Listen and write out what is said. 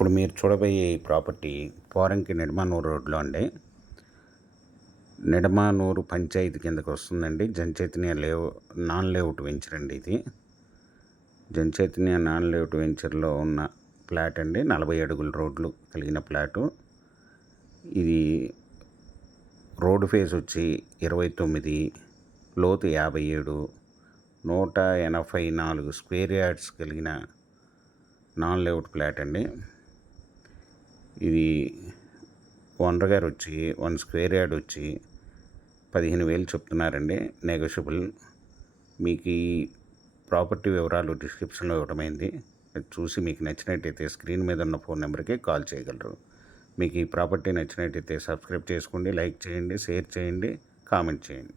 ఇప్పుడు మీరు చూడబోయే ఈ ప్రాపర్టీ పోరంకి నిడమానూరు రోడ్లో అండి. నిడమానూరు పంచాయతీ కిందకి వస్తుందండి. జనచైతన్య నాన్ లేఅవుట్ వెంచర్ అండి ఇది. జనచైతన్య నాన్ లేఅవుట్ వెంచర్లో ఉన్న ఫ్లాట్ అండి. 40 అడుగుల రోడ్లు కలిగిన ఫ్లాటు. ఇది రోడ్డు ఫేస్ వచ్చి 29, లోతు 57, 184 స్క్వేర్ యార్డ్స్ కలిగిన నాన్ లేఅవుట్ ఫ్లాట్ అండి. ఇది ఓనర్ గారు వచ్చి 1 స్క్వేర్ యార్డ్ వచ్చి 15,000 చెప్తున్నారండి, నెగోషియబుల్. మీకు ఈ ప్రాపర్టీ వివరాలు డిస్క్రిప్షన్లో ఇవ్వడమైంది. అది చూసి మీకు నచ్చినట్టయితే స్క్రీన్ మీద ఉన్న ఫోన్ నెంబర్కి కాల్ చేయగలరు. మీకు ఈ ప్రాపర్టీ నచ్చినట్టయితే సబ్స్క్రైబ్ చేసుకోండి, లైక్ చేయండి, షేర్ చేయండి, కామెంట్ చేయండి.